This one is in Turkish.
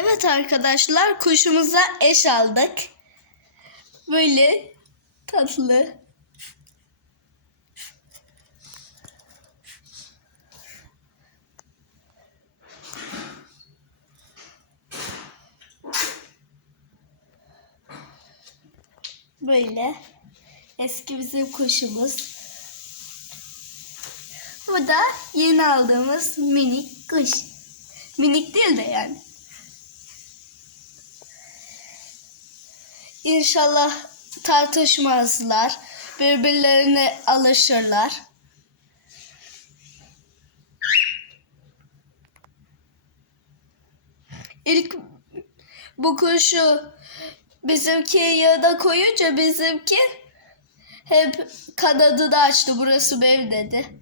Evet arkadaşlar kuşumuza eş aldık. Böyle tatlı. Böyle eski bizim kuşumuz. Bu da yeni aldığımız minik kuş. Minik değil de yani. İnşallah tartışmazlar. Birbirlerine alışırlar. İlk bu kuşu bizimki yağda koyunca bizimki hep kanadı da açtı burası benim dedi.